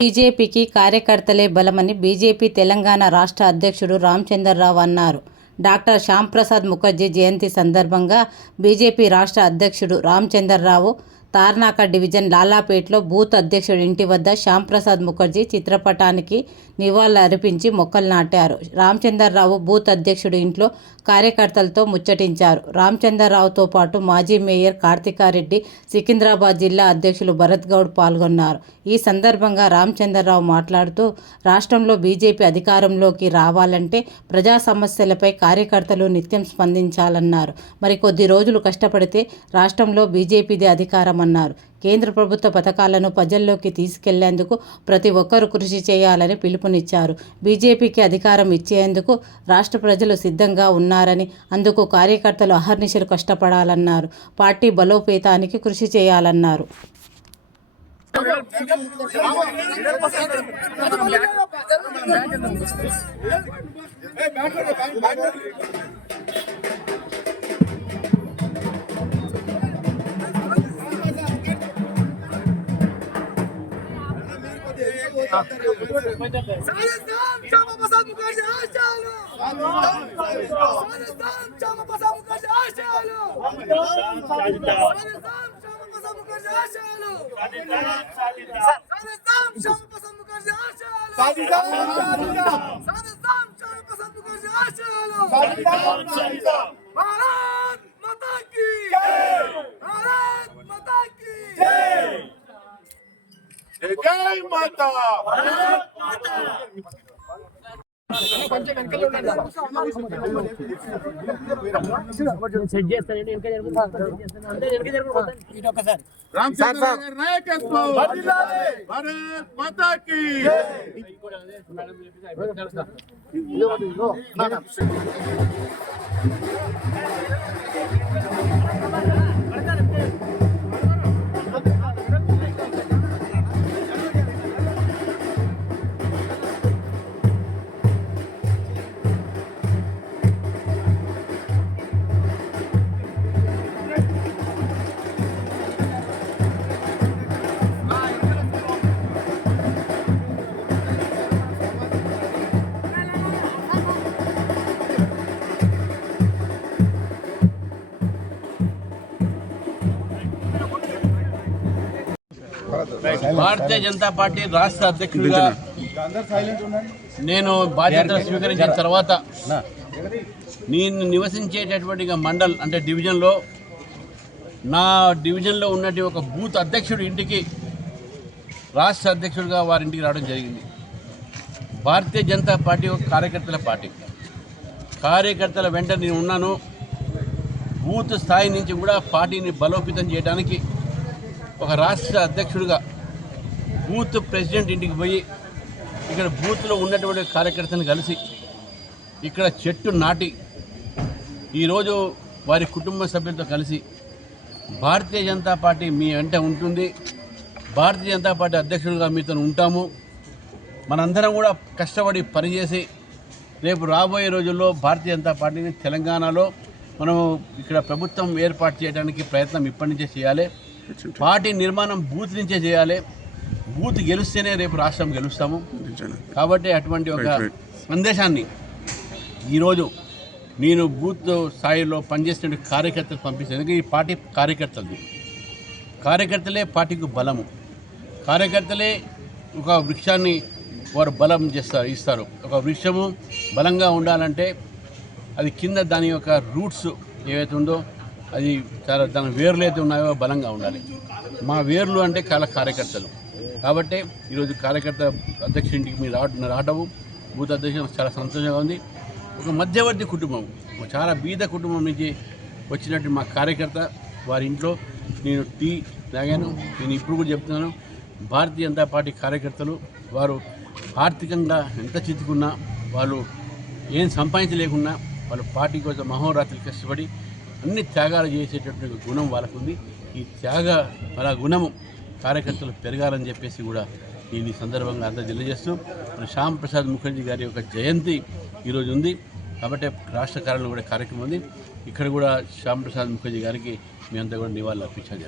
బీజేపీకి కార్యకర్తలే బలమని బీజేపీ తెలంగాణ రాష్ట్ర అధ్యక్షుడు రామచంద్రరావు అన్నారు. డాక్టర్ శ్యాంప్రసాద్ ముఖర్జీ జయంతి సందర్భంగా బీజేపీ రాష్ట్ర అధ్యక్షుడు రామచంద్రరావు తార్నాక డివిజన్ లాలాపేట్లో బూత్ అధ్యక్షుడి ఇంటి వద్ద శ్యాంప్రసాద్ ముఖర్జీ చిత్రపటానికి నివాళులర్పించి మొక్కలు నాటారు. రామచంద్రరావు బూత్ అధ్యక్షుడి ఇంట్లో కార్యకర్తలతో ముచ్చటించారు. రామచంద్రరావుతో పాటు మాజీ మేయర్ కార్తికారెడ్డి సికింద్రాబాద్ జిల్లా అధ్యక్షులు భరత్ గౌడ్ పాల్గొన్నారు. ఈ సందర్భంగా రామచంద్రరావు మాట్లాడుతూ రాష్ట్రంలో బీజేపీ అధికారంలోకి రావాలంటే ప్రజా సమస్యలపై కార్యకర్తలు నిత్యం స్పందించాలన్నారు. మరి కొద్ది రోజులు కష్టపడితే రాష్ట్రంలో బీజేపీదే అధికారం అన్నారు కేంద్ర ప్రభుత్వ పథకాలను ప్రజల్లోకి తీసుకెళ్ళేందుకు ప్రతి ఒక్కరూ కృషి చేయాలని పిలుపునిచ్చారు. బీజేపీకి అధికారం ఇచ్చేందుకు రాష్ట్ర ప్రజలు సిద్ధంగా ఉన్నారని అందుకు కార్యకర్తలు అహర్నిశలు కష్టపడాలన్నారు. పార్టీ బలోపేతానికి కృషి చేయాలన్నారు. సాధిస్తాం శ్యామప్రసాద్ ముఖర్జీ ఆశయాలు సాధిస్తాం శ్యామప్రసాద్ ముఖర్జీ ఆశయాలు సాధిస్తాం శ్యామప్రసాద్ ముఖర్జీ ఆశయాలు సాధిస్తాం శ్యామప్రసాద్ ముఖర్జీ ఆశయాలు సాధిస్తాం శ్యామప్రసాద్ ముఖర్జీ ఆశయాలు భారత్ మాతా కీ భారత్ మాతా కీ జై మాతా! సెట్ చేస్తానండి వెనక జరుగుతుంది అంటే వెనక జరుగుతుంది రామచంద్ర గారి నాయకత్వం! భారత్ మాతా కీ భారతీయ జనతా పార్టీ రాష్ట్ర అధ్యక్షుడిగా నేను బాధ్యతలు స్వీకరించిన తర్వాత నేను నివసించేటటువంటి మండల్ అంటే డివిజన్లో నా డివిజన్లో ఉన్నటి ఒక బూత్ అధ్యక్షుడి ఇంటికి రాష్ట్ర అధ్యక్షుడిగా వారి ఇంటికి రావడం జరిగింది. భారతీయ జనతా పార్టీ ఒక కార్యకర్తల పార్టీ. కార్యకర్తల వెంట నేను ఉన్నాను. బూత్ స్థాయి నుంచి కూడా పార్టీని బలోపేతం చేయడానికి ఒక రాష్ట్ర అధ్యక్షుడిగా బూత్ ప్రెసిడెంట్ ఇంటికి పోయి ఇక్కడ బూత్లో ఉన్నటువంటి కార్యకర్తను కలిసి ఇక్కడ చెట్టు నాటి ఈరోజు వారి కుటుంబ సభ్యులతో కలిసి భారతీయ జనతా పార్టీ మీ వెంట ఉంటుంది. భారతీయ జనతా పార్టీ అధ్యక్షుడిగా మీతో ఉంటాము. మనందరం కూడా కష్టపడి పనిచేసి రేపు రాబోయే రోజుల్లో భారతీయ జనతా పార్టీని తెలంగాణలో మనము ఇక్కడ ప్రభుత్వం ఏర్పాటు చేయడానికి ప్రయత్నం ఇప్పటి నుంచే చేయాలి. పార్టీ నిర్మాణం బూత్ నుంచే చేయాలి. బూత్ గెలుస్తేనే రేపు రాష్ట్రం గెలుస్తాము. కాబట్టి అటువంటి ఒక సందేశాన్ని ఈరోజు నేను బూత్ స్థాయిలో పనిచేసిన కార్యకర్తలు పంపిస్తాను. ఎందుకంటే ఈ పార్టీ కార్యకర్తలది. కార్యకర్తలే పార్టీకి బలము. కార్యకర్తలే ఒక వృక్షాన్ని వారు బలం చేస్తారు ఇస్తారు. ఒక వృక్షము బలంగా ఉండాలంటే అది కింద దాని యొక్క రూట్స్ ఏవైతే ఉందో అది చాలా దాని వేర్లు అయితే ఉన్నాయో బలంగా ఉండాలి. మా వేర్లు అంటే చాలా కార్యకర్తలు. కాబట్టి ఈరోజు కార్యకర్త అధ్యక్షుడికి మీరు రావడం రావడము బూత్ అధ్యక్షుడు చాలా సంతోషంగా ఉంది. ఒక మధ్యవర్తి కుటుంబం చాలా బీద కుటుంబం నుంచి వచ్చినట్టు మా కార్యకర్త వారి ఇంట్లో నేను టీ తాగాను. నేను ఇప్పుడు కూడా చెప్తున్నాను భారతీయ జనతా పార్టీ కార్యకర్తలు వారు ఆర్థికంగా ఎంత చిత్తుకున్నా వాళ్ళు ఏం సంపాదించలేకున్నా వాళ్ళు పార్టీ కోసం మహోరాత్రి కష్టపడి అన్ని త్యాగాలు చేసేటటువంటి గుణం వాళ్ళకుంది. ఈ త్యాగ వాళ్ళ గుణము కార్యకర్తలు పెరగాలని చెప్పేసి కూడా నేను ఈ సందర్భంగా అంతా తెలియజేస్తూ మన శ్యామ్ ప్రసాద్ ముఖర్జీ గారి యొక్క జయంతి ఈరోజు ఉంది. కాబట్టి రాష్ట్ర కార్యాలయంలో కూడా కార్యక్రమం ఉంది. ఇక్కడ కూడా శ్యామ్ ప్రసాద్ ముఖర్జీ గారికి మేమంతా కూడా నివాళులు అర్పించాలి